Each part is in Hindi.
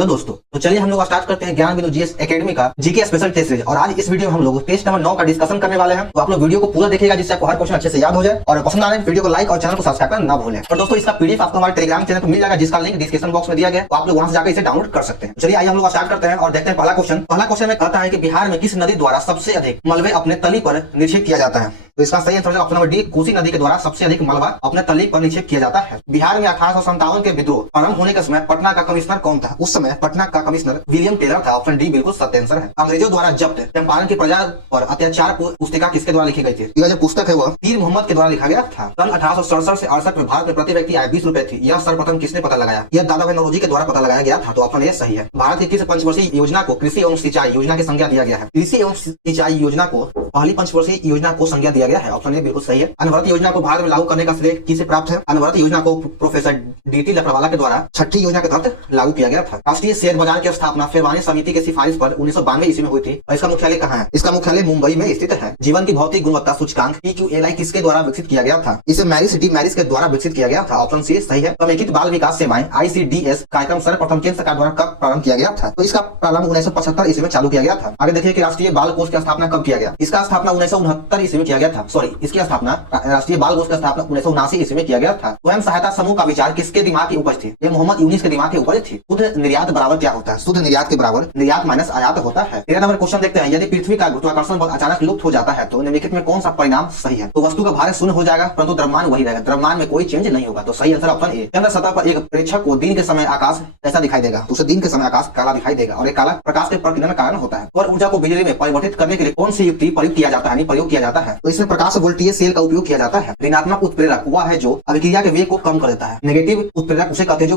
हेलो दोस्तों, तो चलिए हम लोग स्टार्ट करते हैं ज्ञान बिंदु जीएस एकेडमी का जीके स्पेशल टेस्ट सीरीज। और आज इस वीडियो में हम लोग टेस्ट नंबर 9 का डिस्कशन करने वाले हैं। तो आप लोग वीडियो को पूरा देखिएगा जिससे आपको हर क्वेश्चन अच्छे से याद हो जाए। और पसंद आने वीडियो को लाइक और चैनल को सब्सक्राइब करना ना भूलें। और दोस्तों इसका पीडीएफ आपको हमारे टेलीग्राम चैनल पर मिल जाएगा जिसका लिंक डिस्क्रिप्शन बॉक्स में दिया गया है, तो आप लोग वहां से जाकर इसे डाउनलोड कर सकते हैं। चलिए आइए हम लोग स्टार्ट करते हैं और देखते हैं पहला क्वेश्चन में कहता है कि बिहार में किस नदी द्वारा सबसे अधिक मलबे अपने तली पर निक्षेप किया जाता है। तो इसका सही answer option number D, Kosi नदी के द्वारा सबसे अधिक मलबा अपने तली पर निक्षेप किया जाता है। बिहार में 1857 के विद्रोह प्रारंभ होने के समय पटना का कमिश्नर कौन था? उस समय पटना का कमिश्नर विलियम टेलर था। ऑप्शन डी बिल्कुल सत्य आंसर है। अंग्रेजों द्वारा जब्त चंपारण की प्रजा पर अत्याचार पुस्तिका किसके द्वारा लिखी गई थी? यह जो पुस्तक है वह पीर मोहम्मद के द्वारा लिखा गया था। सन 1867 से 68 में भारत में प्रति व्यक्ति आय 20 रुपए थी। यह सर्वप्रथम किसने पता लगाया? यह दादा भाई नौरोजी के द्वारा पता लगाया गया था। तो ऑप्शन ए सही है। भारत की किस पंचवर्षीय योजना को कृषि एवं सिंचाई योजना की संज्ञा दिया गया है? कृषि एवं सिंचाई योजना को पहली पंचवर्षीय योजना को संज्ञा दिया गया है। ऑप्शन ए बिल्कुल सही है। अनवरत योजना को भारत में लागू करने का श्रेय किसे प्राप्त है? अनवरत योजना को प्रोफेसर डीटी लकड़वाला के द्वारा छठी योजना के तहत लागू किया गया था। राष्ट्रीय शेयर बाजार की स्थापना फिरवानी समिति की सिफारिश पर 1992 ईस्वी में हुई थी और इसका मुख्यालय कहाँ है? इसका मुख्यालय मुंबई में स्थित है। जीवन की भौतिक गुणवत्ता सूचकांक PQLI किसके द्वारा विकसित किया गया था? इसे मैरिज के द्वारा विकसित किया गया था। ऑप्शन सी सही है। समेकित बाल विकास सेवाएं ICDS कार्यक्रम सर्वप्रथम केंद्र सरकार द्वारा कब प्रारंभ किया गया था? तो इसका प्रारंभ 1975 ईस्वी में चालू किया गया था। आगे देखिए कि राष्ट्रीय बाल कोष की स्थापना कब किया गया? इसका स्थापना 1969 ईस्वी में किया गया था। सॉरी, इसकी स्थापना राष्ट्रीय बाल कोष की स्थापना 1979 ईस्वी में किया गया था। स्वयं सहायता समूह का विचार किसके दिमाग की उपज थी? ये मोहम्मद यूनिस के दिमाग की उपज थी। शुद्ध निर्यात बराबर क्या होता है? शुद्ध निर्यात के बराबर निर्यात माइनस आयात होता है। 13 नंबर क्वेश्चन देखते हैं। यदि पृथ्वी का गुरुत्वाकर्षण बल अचानक लुप्त हो जाता है तो निम्नलिखित में कौन सा परिणाम सही है? तो वस्तु का भार शून्य हो जाएगा परंतु द्रव्यमान वही रहेगा। द्रव्यमान में कोई चेंज नहीं होगा। तो सही आंसर ऑप्शन ए। चंद्र सतह पर एक प्रेक्षक को दिन के समय आकाश कैसा दिखाई देगा? तो उसे दिन के समय आकाश काला दिखाई देगा और एक काला प्रकाश के प्रकीर्णन का कारण होता है। और ऊर्जा को बिजली में परिवर्तित करने के लिए कौन सी युक्ति प्रयोग किया जाता है? प्रयोग किया जाता है तो इसमें प्रकाश वोल्टेज सेल का उपयोग किया जाता है। ऋणात्मक उत्प्रेरक वह है जो अभिक्रिया के वेग को कम कर देता है। नेगेटिव उत्प्रेरक उसे कहते हैं जो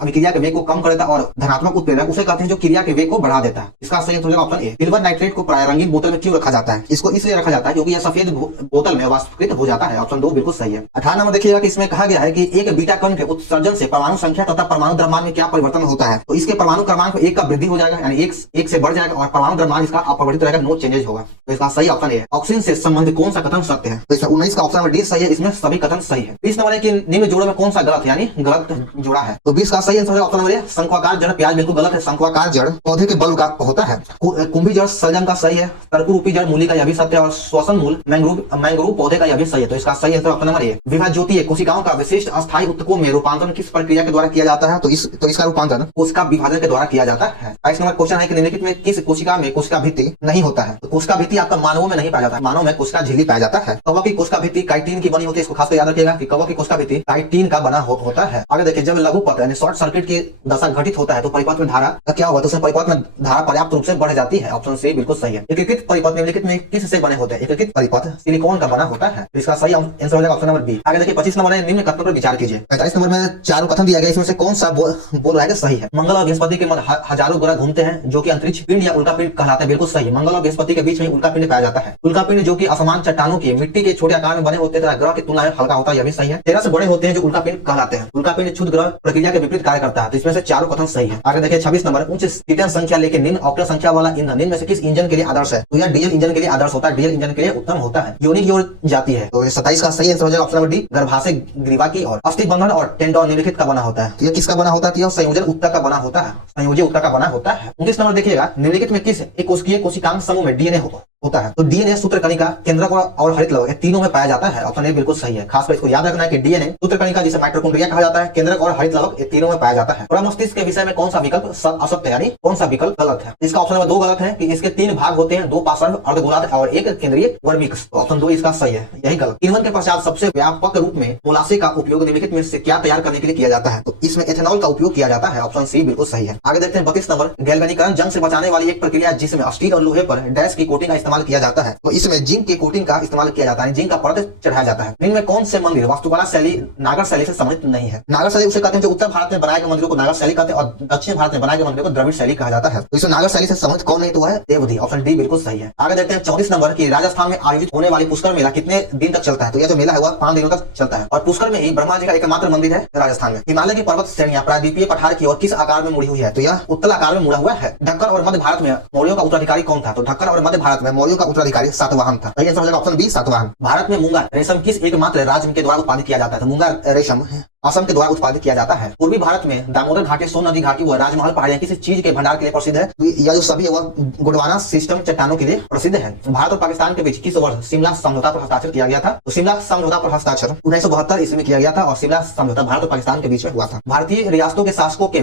अभिक्रिया के वेग को कम कर देता है और धनात्मक उत्प्रेरक उसे कहते हैं जो क्रिया के वेग को बढ़ा देता है। इसका सही answer option A. Silver nitrate को प्राय रंगीन बोतल में क्यों रखा जाता है? इसको इसलिए रखा जाता है क्योंकि यह सफेद बोतल में वाष्पीकृत हो जाता है। ऑप्शन 2 बिल्कुल सही है। 18 नंबर देखिएगा कि इसमें कहा गया है कि एक बीटा कण के उत्सर्जन से परमाणु संख्या तथा परमाणु द्रव्यमान में क्या परिवर्तन होता है? तो इसके परमाणु क्रमांक 1 का वृद्धि हो जाएगा, यानी 1 से बढ़ जाएगा और परमाणु द्रव्यमान इसका अपरिवर्तित रहेगा, नो चेंजेस होगा। तो इसका सही ऑप्शन ए। ऑक्सीजन से संबंधित कौन सा कथन सत्य है? तो इसमें 19 का ऑप्शन नंबर डी सही है। इसमें सभी कथन सही है। 20 नंबर है कि निम्न जोड़ों में कौन सा गलत है, यानी गलत जोड़ा है? तो 20 का सही आंसर है ऑप्शन नंबर ए। शंक्वाकार जड़ प्याज बिल्कुल गलत है। शंक्वाकार जड़ पौधे के बल का होता है। कुंभी जड़ सलजम का सही है। तर्करूपी जड़ मूली का यह भी सत्य है और श्वसन मूल मैंग्रोव पौधे का यह भी सही है। तो इसका सही आंसर ऑप्शन नंबर ए। विभाज्योतीय कोशिकाओं का विशिष्ट अस्थायी ऊतकों में रूपांतरण किस प्रक्रिया के द्वारा किया जाता है? तो इसका रूपांतरण कोशिका विभाजन के द्वारा किया जाता है। 22 नंबर क्वेश्चन है कि निम्नलिखित में किस कोशिका में कोशिका भित्ति नहीं होता है? तो कोशिका भित्ति आपका मानवों में नहीं पाया जाता है। मानव में कोशिका झिल्ली पाया जाता है। कवक की कोशिका भित्ति काइटिन की बनी होती है। इसको खासकर याद रखिएगा कि कवक की कोशिका भित्ति काइटिन का बना होता है। आगे देखिए, जब लघुपथ यानी शॉर्ट सर्किट की दशा घटित होता है तो परिपथ में धारा क्या होगा? तो उसमें परिपथ में धारा पर्याप्त रूप से बढ़ जाती है। ऑप्शन सी बिल्कुल सही है। एकीकृत परिपथ निम्नलिखित में किस से बने होते हैं? एकीकृत परिपथ सिलिकॉन का बना होता है। इसका सही आंसर हो जाएगा ऑप्शन नंबर बी। आगे देखिए 25 नंबर है, निम्न कथनों पर विचार कीजिए। 45 नंबर में चारों कथन दिया गया, इसमें से कौन सा बोल रहा है सही है? मंगल और बृहस्पति के मध्य हजारों ग्रह घूमते हैं जो कि अंतरिक्ष पिंड या उल्का पिंड कहलाते हैं। बिल्कुल सही है। मंगल और बृहस्पति के बीच में उल्का पिंड पाया जाता है। उल्का पिंड जो कि असमान चट्टानों की मिट्टी के छोटे आकार में बने होते हैं, ग्रह की तुलना में हल्का होता है, यह भी सही है। 13 से बड़े होते हैं जो उल्का पिंड कहलाते हैं। उल्का पिंड क्षुद्र ग्रह प्रक्रिया के विपरीत कार्य करता है। तो इसमें से चारों कथन सही है। आगे देखिए 26 नंबर, उच्च कीटन संख्या लेकर निम्न ऑक्टेन संख्या वाला ईंधन निम्न में से किस इंजन के लिए आदर्श है? तो यह डीजल इंजन के लिए आदर्श होता है। डीजल इंजन के लिए उत्तम होता है। योनि की ओर जाती है। तो 27 का सही आंसर हो जाएगा ऑप्शन नंबर डी। गर्भाशय ग्रीवा की और अस्थि बंधन और टेंडन निम्नलिखित का बना होता है। तो यह किसका बना होता है? यह संयोजन ऊतक का बना होता है। संयोजी ऊतक का बना होता है। 29 नंबर देखिएगा, निम्नलिखित में किस एक कोशिकीय कोशिकांग समूह में डीएनए होता है? तो डीएनए सूत्रकणिका, केंद्रक और हरित लवक तीनों में पाया जाता है। ऑप्शन ए बिल्कुल सही है। खासकर इसको याद रखना है कि डीएनए सूत्रकणिका जिसे माइटोकॉन्ड्रिया कहा जाता है, केंद्रक और हरित लवक तीनों में पाया जाता है। प्रमस्तिष्क के विषय में कौन सा विकल्प असत्य है, यानी कौन सा विकल्प गलत है? इसका ऑप्शन नंबर 2 गलत है कि इसके 3 भाग होते हैं, 2 पार्श्व अर्धगोलार्ध और 1 केंद्रीय वर्मिक्स। तो ऑप्शन 2 इसका सही है, यही गलत। किण्वन के पश्चात सबसे व्यापक रूप में मोलासे का उपयोग निम्नलिखित में से क्या तैयार करने के लिए किया जाता है? तो इसमें एथेनॉल का उपयोग किया जाता है। ऑप्शन सी बिल्कुल सही है। आगे देखते हैं 32 नंबर, गैल्वेनीकरण जंग से बचाने वाली एक प्रक्रिया जिसमें स्टील और लोहे पर डैश की कोटिंग का इस्तेमाल किया जाता है। तो इसमें जिंक की कोटिंग का इस्तेमाल किया जाता है, जिंक का परत चढ़ाया जाता है। इनमें कौन से मंदिर वास्तुकला शैली नागर शैली से संबंधित नहीं है? नागर शैली उसे कहते हैं जो उत्तर भारत में बनाए गए मंदिरों को नागर शैली कहते हैं और दक्षिण भारत में बनाए गए मंदिरों को द्रविड़ शैली कहा जाता है। तो इसमें नागर शैली से संबंधित कौन नहीं? तो है देवधी। ऑप्शन डी बिल्कुल सही है। आगे देखते हैं 34 नंबर की राजस्थान में आयोजित होने वाली पुष्कर मेला कितने दिन तक चलता है? तो यह जो मेला है वह 5 दिनों तक चलता है और पुष्कर में ही ब्रह्मा जी का एकमात्र मंदिर है राजस्थान में। हिमालय की पर्वत श्रेणियां प्रायद्वीपीय पठार की ओर किस आकार में मुड़ी हुई है? तो यह उत्तल आकार में मुड़ा हुआ है। ढक्कन और मध्य भारत में मौर्यों का उत्तराधिकारी कौन था? तो ढक्कन और मध्य भारत में मौर्यों का उत्तराधिकारी सातवाहन था। Option B Satavahana. भारत में मूंगा रेशम किस एकमात्र राज्य के द्वारा उत्पादित किया जाता है? तो मूंगा रेशम असम के द्वारा उत्पादित किया जाता है। पूर्वी भारत में दामोदर घाटी, सोन नदी घाटी व राजमहल पहाड़ियां किसी चीज के भंडार के लिए प्रसिद्ध है। तो यह जो सभी है वह गोंडवाना सिस्टम चट्टानों के लिए प्रसिद्ध है। भारत और पाकिस्तान के बीच किस वर्ष शिमला समझौता पर हस्ताक्षर किया गया था? तो शिमला समझौता पर हस्ताक्षर 1972 ईस्वी में किया गया था और शिमला समझौता भारत और पाकिस्तान के बीच में हुआ था। भारतीय रियासतों के शासकों के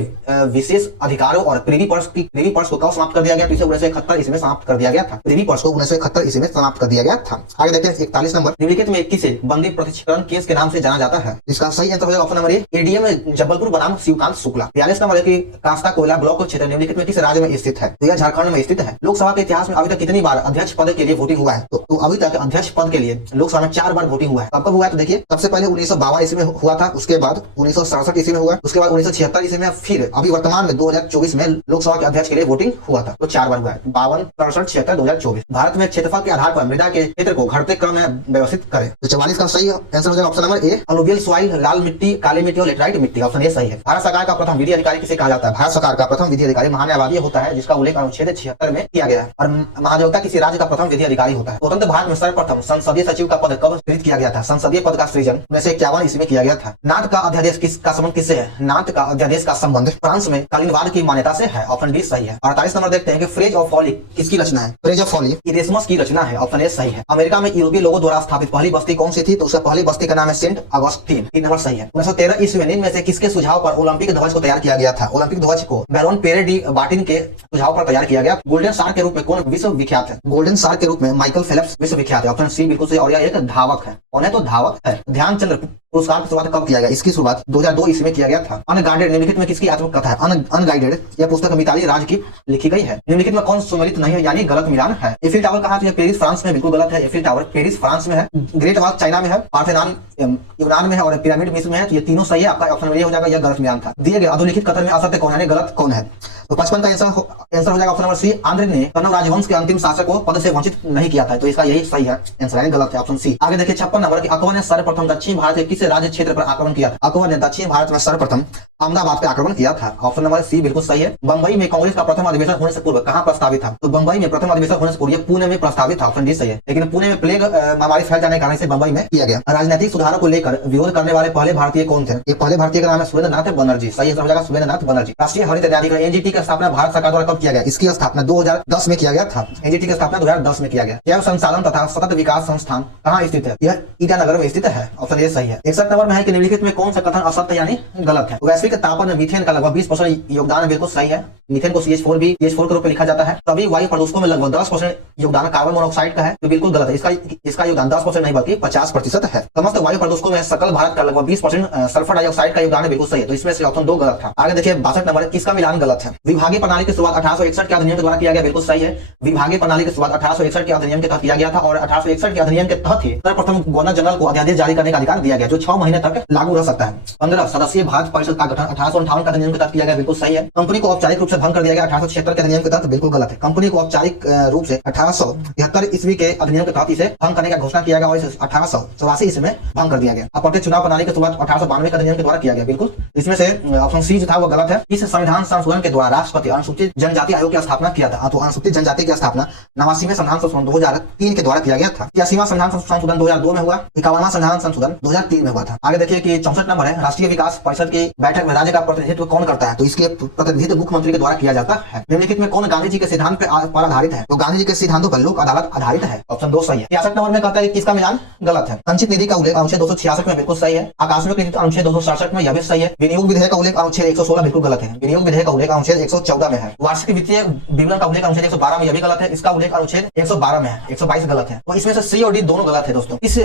विशेष अधिकारों और प्रिवी पर्स को कब समाप्त कर दिया गया? तो इसे 1971 ईस्वी में समाप्त कर दिया गया था। प्रिवी पर्स को 1971 ईस्वी में समाप्त कर दिया गया था। आगे देखते हैं 41 नंबर, निम्नलिखित में किसे बंदी प्रत्यक्षीकरण केस के नाम से जाना जाता है? इसका सही आंसर हो जाएगा ऑप्शन नंबर ए, एडीएम जबलपुर बनाम शिवकांत शुक्ला। 42 नंबर है कि कांस्ता कोयला ब्लॉक क्षेत्र निम्नलिखित में किस राज्य में स्थित है? तो यह झारखंड में स्थित है। लोकसभा के इतिहास में अभी तक कितनी बार अध्यक्ष पद के लिए वोटिंग हुआ है? तो अभी तक अध्यक्ष पद के लिए लोकसभा में 4 बार वोटिंग हुआ है। कब हुआ है? तो देखिए, सबसे पहले 1952 ईस्वी में हुआ था, उसके बाद 1967 ईस्वी में हुआ, उसके बाद 1976 ईस्वी में, फिर अभी वर्तमान में 2024 में लोकसभा के अध्यक्ष के लिए वोटिंग हुआ था। तो 4 बार हुआ है, 52, 67, 76, 2024। भारत में क्षेत्रफल के आधार पर मृदा के क्षेत्र को घटते क्रम में व्यवस्थित करें। तो 44 का सही आंसर हो जाएगा option number A, alluvial soil, लाल मिट्टी, काली मिट्टी और लेटराइट मिट्टी। ऑप्शन ए सही है। भारत सरकार का प्रथम विधि अधिकारी किसे कहा जाता है? भारत सरकार का प्रथम विधि अधिकारी महान्यायवादी होता है, जिसका उल्लेख अनुच्छेद 76 में किया गया है। और महाधिवक्ता किसी राज्य का प्रथम विधि अधिकारी होता है। स्वतंत्र भारत में सर्वप्रथम संसदीय सचिव का पद कब सृजित किया गया था? संसदीय पद का सृजन 1951 ईस्वी में किया गया था। नाथ का अध्यादेश किसका संबंध किससे है? नाथ का अध्यादेश का संबंध फ्रांस में कालीनवाद की मान्यता से है। ऑप्शन डी सही है। 48 नंबर देखते हैं कि फ्रेज ऑफ फॉली किसकी रचना है? फ्रेज ऑफ फॉली इरेस्मस की रचना है। ऑप्शन ए सही है। अमेरिका में यूरोपीय लोगों द्वारा स्थापित पहली बस्ती कौन सी थी? तो उसका पहली बस्ती का नाम है सेंट अगस्टीन। 3 नंबर सही है। 1913 ईस्वी में निम्न में से किसके सुझाव पर ओलंपिक ध्वज को तैयार किया गया था? ओलंपिक ध्वज को बैरोन पेरे डी बार्टिन के सुझाव पर तैयार किया गया। गोल्डन स्टार के रूप में कौन विश्व विख्यात है? गोल्डन स्टार के रूप में माइकल फेल्प्स विश्व विख्यात है। ऑप्शन सी बिल्कुल सही। और यह एक धावक है। कौन है? तो धावक है। ध्यानचंद पुरस्कार की शुरुआत कब किया गया? इसकी शुरुआत 2002 ईस्वी में किया गया था। अनगाइडेड निम्नलिखित में किसकी आत्मकथा है? अनगाइडेड यह पुस्तक मिताली राज की लिखी गई है। निम्नलिखित में कौन सुमेलित नहीं है यानी गलत मिलान है? एफिल टावर कहाँ है? पेरिस फ्रांस में। बिल्कुल गलत है। एफिल टावर पेरिस फ्रांस में है। ग्रेट वॉल चाइना में है। पार्थेनॉन यूनान में है और पिरामिड मिस्र में है। तो ये तीनों सही है। आपका ऑप्शन ए हो जाएगा, यह गलत मिलान था। दिए गए अधोलिखित कथन में असत्य कौन है? गलत कौन है? तो 55 का आंसर हो जाएगा ऑप्शन नंबर सी, आंध्र ने कन्नौज राजवंश के अंतिम शासक को पद से वंचित नहीं किया था। तो इसका यही सही है आंसर है, गलत है ऑप्शन सी। आगे देखिए 56 नंबर की अकबर ने सर्वप्रथम दक्षिण भारत के किस राज्य क्षेत्र पर आक्रमण किया था? अकबर ने दक्षिण भारत में सर्वप्रथम अहमदाबाद पे आक्रमण किया था। ऑप्शन नंबर सी बिल्कुल सही है। बंबई में कांग्रेस का प्रथम अधिवेशन होने से पूर्व कहां प्रस्तावित था? तो बंबई में प्रथम अधिवेशन होने से पूर्व पुणे में प्रस्तावित था। ऑप्शन डी सही है। लेकिन पुणे में प्लेग महामारी फैल जाने के कारण से बंबई में किया गया। राजनीतिक सुधारों को लेकर विरोध करने वाले पहले भारतीय कौन थे? ये पहले भारतीय का नाम है सुरेंद्र नाथ बनर्जी। सही आंसर हो जाएगा सुरेंद्र नाथ बनर्जी। राष्ट्रीय हरित न्यायाधिकरण एनजीटी की स्थापना भारत सरकार द्वारा कब किया गया? इसकी स्थापना 2010 में किया गया था। एनजीटी की स्थापना 2010 में किया गया। जैव संसाधन तथा सतत विकास संस्थान कहाँ स्थित है? यह ईटानगर में स्थित है। ऑप्शन ए सही है। 61 नंबर में है कि निम्नलिखित में कौन सा कथन असत्य यानी गलत है? वैश्विक तापमान में मीथेन का लगभग 20% योगदान बिल्कुल सही है। मीथेन को CH4 के रूप में लिखा जाता है। सभी वायु प्रदूषकों में लगभग 10% योगदान कार्बन मोनोऑक्साइड का है। तो बिल्कुल गलत है। इसका योगदान 10% नहीं बल्कि 50% है। समस्त वायु प्रदूषकों में सकल भारत का लगभग 20% सल्फर डाइऑक्साइड का योगदान बिल्कुल सही है। तो इसमें से ऑप्शन 2 गलत था। आगे देखिए 62 नंबर, किसका मिलान गलत है? विभागीय प्रणाली की शुरुआत 1861 के अधिनियम के द्वारा किया गया। बिल्कुल सही है। विभागीय प्रणाली की शुरुआत 1861 के अधिनियम के तहत किया गया था और 1861 के अधिनियम के तहत ही सर्वप्रथम गवर्नर जनरल को अध्यादेश जारी करने का अधिकार दिया गया, जो 6 महीने तक लागू रह सकता है। 15 सदस्यीय भारत परिषद का गठन 1858 के अधिनियम के तहत किया गया। बिल्कुल सही है। कंपनी को औपचारिक रूप से भंग कर दिया गया 1876 के अधिनियम के तहत। बिल्कुल गलत है। कंपनी को औपचारिक रूप से 1873 ईस्वी के अधिनियम के तहत इसे भंग करने का घोषणा किया गया और इसे 1884 ईस्वी में भंग कर दिया गया। अप्रत्यक्ष चुनाव प्रणाली की शुरुआत 1892 के अधिनियम के द्वारा किया गया। बिल्कुल इसमें से ऑप्शन सी जो था वो गलत है। इस संविधान संशोधन के द्वारा राष्ट्रपति अनुसूचित जनजाति आयोग की स्थापना किया था। तो अनुसूचित जनजाति की स्थापना 89वें संविधान संशोधन 2003 के द्वारा किया गया था। 81वां संविधान संशोधन 2002 में हुआ। 51वां संविधान संशोधन 2003 में हुआ था। आगे देखिए कि 64 नंबर है, राष्ट्रीय विकास परिषद की बैठक में राज्य का प्रतिनिधित्व कौन करता है? तो इसके प्रतिनिधित्व मुख्यमंत्री के द्वारा किया जाता है। निम्नलिखित में कौन गांधी जी के सिद्धांत पर आधारित है? तो गांधी जी के सिद्धांतों पर लोक अदालत आधारित है। ऑप्शन 2 सही है। 63 नंबर में कहता है किसका मिलान गलत है? संचित निधि का उल्लेख अनुच्छेद 266 में बिल्कुल सही है। आकस्मिक निधि अनुच्छेद 267 में यह भी सही है। विनियोग विधेयक का उल्लेख अनुच्छेद 116 बिल्कुल गलत है। विनियोग विधेयक का उल्लेख अनुच्छेद 114 में है। वार्षिक वित्तीय विवरण का उल्लेख अनुच्छेद 112 में यह भी गलत है। इसका उल्लेख अनुच्छेद 112 में है। 122 गलत है। तो इसमें से सी और डी दोनों गलत है दोस्तों। इस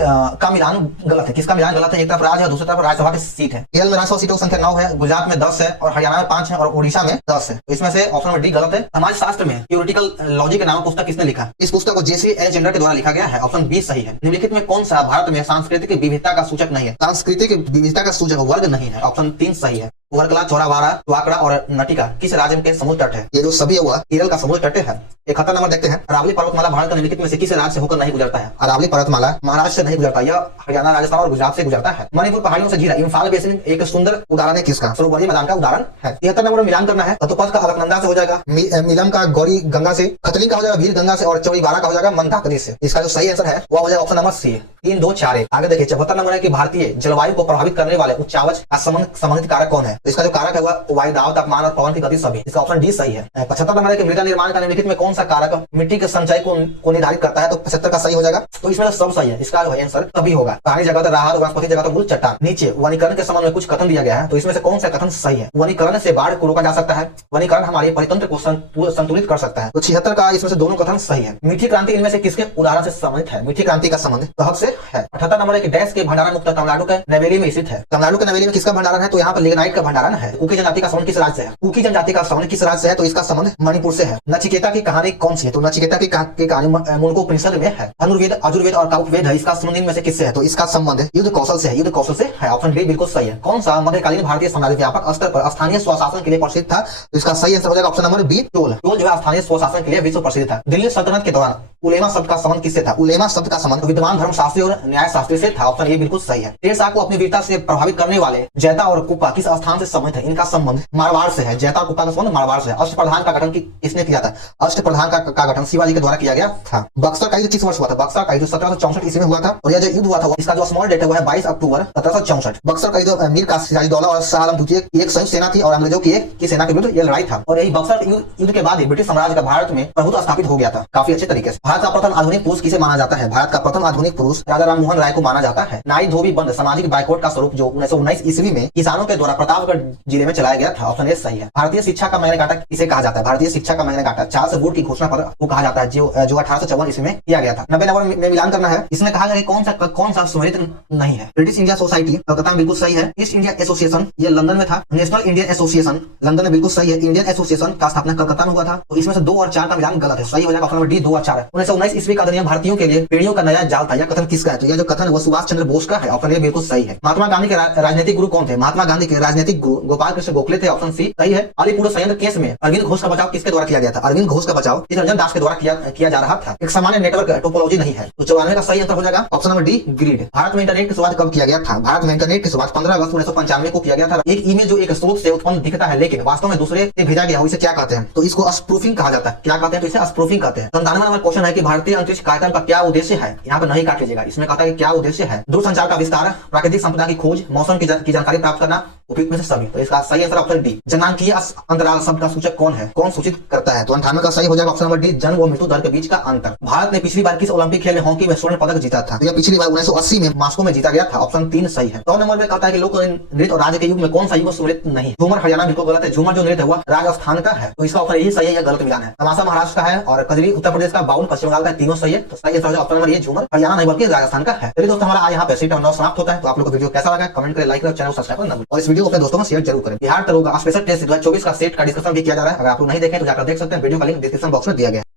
का मिलान गलत है। किसका मिलान गलत है? एक तरफ राज्य है, दूसरी तरफ राज्यसभा की सीट है। केरल में राज्यसभा सीटों की संख्या 9 है, गुजरात में 10 है और हरियाणा में 5 है और ओडिशा में 10 है। तो इसमें से ऑप्शन नंबर डी गलत है। समाज शास्त्र में थ्योरेटिकल लॉजिक के नाम पुस्तक किसने लिखा? इस पुस्तक को जेसी एलेक्जेंडर के द्वारा लिखा गया है। ऑप्शन बी सही है। निम्नलिखित में कौन सा भारत में सांस्कृतिक विविधता का सूचक नहीं है? सांस्कृतिक विविधता का सूचक वर्ग नहीं है। ऑप्शन 3 सही है। उहरकला, चौरावाड़ा, द्वाकड़ा और नटिका किस राज्य के समुद्र तट है? ये जो सभी हुआ केरल का समुद्र तट है। 71 नंबर देखते हैं, अरावली पर्वतमाला भारत का निम्नलिखित में से किस राज्य से होकर नहीं गुजरता है? अरावली पर्वतमाला महाराष्ट्र से नहीं गुजरता, यह हरियाणा, राजस्थान और गुजरात से गुजरता है। मणिपुर पहाड़ियों से घिरा इम्फाल बेसिन एक सुंदर उदाहरण है किसका? सरोवरी मैदान का उदाहरण है। 73 नंबर में मिलान करना है, तत्पथ का अलकनंदा से हो जाएगा, मिलम का गौरी गंगा से, खतली का हो जाएगा वीर गंगा से और चौड़ीवाड़ा का हो जाएगा मंदाकिनी से। इसका जो सही आंसर है वो हो जाएगा ऑप्शन नंबर सी, 3, 2, 4, 1। आगे देखिए 74 नंबर है कि भारतीय जलवायु को प्रभावित करने वाले उच्चावच का संबंधित कारक कौन है? तो इसका जो कारक है वह वायु दाब, तापमान और पवन की गति सभी। इसका ऑप्शन डी सही है। 75 नंबर है कि मृदा निर्माण का निम्नलिखित में कौन सा कारक मिट्टी के संचय को निर्धारित करता है? तो 75 का सही हो जाएगा। तो इसमें सब सही है, इसका आंसर तभी होगा। पानी जगह राहत, वनस्पति जगह मूल चट्टान। नीचे वनीकरण के संबंध में कुछ कथन दिया गया है, तो इसमें से कौन सा कथन सही है? वनीकरण से बाढ़ को रोका जा सकता है, वनीकरण हमारे परितंत्र को संतुलित कर सकता है। तो 76 का इसमें से दोनों कथन सही है। मीठी क्रांति इनमें से किसके उदाहरण से संबंधित है? मीठी क्रांति का संबंध तहत से है। 78 नंबर है कि डैश के भंडारण मुक्त तमिलनाडु के नवेली में स्थित है। तमिलनाडु के नवेली में किसका भंडारण है? तो यहाँ पर लिग्नाइट का भंडारण है। कुकी जनजाति का संबंध किस राज्य से है? कुकी जनजाति का संबंध किस राज्य से है? तो इसका संबंध मणिपुर से है। नचिकेता की कहानी कौन सी है? तो नचिकेता की कहानी मुंडकोपनिषद में है। धनुर्वेद, अजुर्वेद और काउपवेद है। इसका संबंध इनमें से किससे है? तो इसका संबंध युद्ध कौशल से है। युद्ध कौशल से है। ऑप्शन डी बिल्कुल सही है। कौन सा मध्यकालीन भारतीय साम्राज्य व्यापक स्तर पर स्थानीय स्वशासन के लिए प्रसिद्ध था? तो इसका सही आंसर हो जाएगा option number B, toll. Toll जो है स्थानीय स्वशासन के लिए विश्व प्रसिद्ध था। दिल्ली सल्तनत के दौरान उलेमा शब्द का संबंध किससे था? उलेमा शब्द का संबंध विद्वान धर्मशास्त्री और न्याय शास्त्री से था। ऑप्शन ए बिल्कुल सही है। शेर शाह को अपनी वीरता से प्रभावित करने वाले जैता और कुप्पा किस स्थान से संबंधित है? इनका संबंध मारवाड़ से है। जैता और कुप्पा का संबंध मारवाड़ से है। अष्टप्रधान का गठन किसने किया था? अष्टप्रधान का गठन शिवाजी के द्वारा किया गया था। बक्सर का युद्ध किस वर्ष हुआ था? बक्सर का युद्ध 1764 ईस्वी में हुआ था। और यह जो युद्ध हुआ था इसका जो स्मॉल डेट है वो है 22 अक्टूबर 1764। बक्सर का युद्ध मीर कासिम सिराजदौला और शाह आलम द्वितीय की एक संयुक्त सेना थी और अंग्रेजों की सेना के विरुद्ध यह लड़ाई था। और यही बक्सर युद्ध के बाद ही ब्रिटिश साम्राज्य का भारत में प्रभुत्व स्थापित हो गया था काफी अच्छे तरीके से। भारत का प्रथम आधुनिक पुरुष किसे माना जाता है? भारत का प्रथम आधुनिक पुरुष राजा राम मोहन राय को माना जाता है। नाई धोबी बंद सामाजिक बाइकआउट का स्वरूप जो 1919 ईस्वी में किसानों के द्वारा प्रतापगढ़ जिले में चलाया गया था। ऑप्शन ए सही है। भारतीय शिक्षा का मैग्ना कार्टा किसे कहा जाता है? भारतीय शिक्षा का मैग्ना कार्टा चार्ल्स वुड की घोषणा पर को कहा जाता है जो 1854 ईस्वी में किया गया था। 90 नंबर में मिलान करना है। इसमें कहा गया कौन सा सुमेलित नहीं है? ब्रिटिश इंडिया सोसाइटी कलकत्ता में बिल्कुल सही है। ईस्ट इंडिया एसोसिएशन ये लंदन में था। नेशनल इंडियन एसोसिएशन लंदन में बिल्कुल सही है। इंडियन एसोसिएशन का स्थापना कलकत्ता में हुआ था। तो इसमें से 2 और 4 का मिलान गलत है। सही हो जाएगा ऑप्शन नंबर डी, 2 और 4। 1919 ईस्वी का अधिनियम भारतीयों के लिए पीढ़ियों का नया जाल था। यह कथन किसका है? तो यह जो कथन है वो सुभाष चंद्र बोस का है। ऑप्शन ए बिल्कुल सही है। महात्मा गांधी के राजनीतिक गुरु कौन थे? महात्मा गांधी के राजनीतिक गुरु गोपाल कृष्ण गोखले थे। ऑप्शन सी सही है। अलीपुर संयंत्र केस में अरविंद घोष का बचाव किसके द्वारा किया गया था? अरविंद घोष का बचाव चित्तरंजन दास के द्वारा किया जा रहा था। एक सामान्य नेटवर्क टोपोलॉजी नहीं है। तो 94 का सही आंसर हो जाएगा option number D, grid. Bharat में इंटरनेट की शुरुआत कब किया गया था? भारत में इंटरनेट की शुरुआत 15 अगस्त 1995 को किया गया था। एक ईमेल जो एक स्रोत से उत्पन्न दिखता है लेकिन वास्तव में दूसरे से भेजा गया हो, इसे क्या कहते हैं? तो इसको स्प्रूफिंग कहा जाता है। क्या कहते हैं? तो इसे स्प्रूफिंग कहते हैं। 97 नंबर क्वेश्चन है कि भारतीय अंतरिक्ष कार्यक्रम का क्या उद्देश्य है? यहाँ पर नहीं काट लीजिएगा। इसमें कहता है कि क्या उद्देश्य है? दूरसंचार का विस्तार, प्राकृतिक संपदा की खोज, मौसम की जानकारी प्राप्त करना, उपयुक्त में से सभी। तो इसका सही आंसर ऑप्शन डी। जनांकीय अंतराल शब्द का सूचक कौन है? कौन सूचित करता है? तो 98 का सही हो जाएगा ऑप्शन नंबर डी, जन्म और मृत्यु दर के बीच का अंतर। भारत ने पिछली बार किस ओलंपिक खेल में हॉकी में स्वर्ण पदक जीता था? तो यह पिछली बार 1980 में मॉस्को में जीता गया था। ऑप्शन 3 सही है। 9 नंबर में कहता है कि लोक नृत्य और राज्य के युग में कौन सा युग सम्मिलित नहीं? झूमर हरियाणा बिल्कुल गलत है। झूमर जो नृत्य है वह राजस्थान का है। तो इसका ऑप्शन यही सही है, यह गलत मिलान है। तमाशा महाराष्ट्र का है और कजरी उत्तर प्रदेश का, बाउल पश्चिम बंगाल का, तीनों सही है। तो सही आंसर ऑप्शन नंबर ये झूमर हरियाणा नहीं बल्कि राजस्थान का है। चलिए दोस्तों हमारा यहाँ पे सीट समाप्त होता है। तो आप लोग को वीडियो कैसा लगा कमेंट करें, लाइक करें, चैनल सब्सक्राइब करना और इस वीडियो को अपने दोस्तों में शेयर जरूर करें। बिहार दरोगा स्पेशल टेस्ट 2024 का सेट का डिस्कशन भी किया जा रहा है। अगर आप लोग नहीं देखें तो जाकर देख सकते हैं। वीडियो का लिंक डिस्क्रिप्शन बॉक्स में दिया गया है।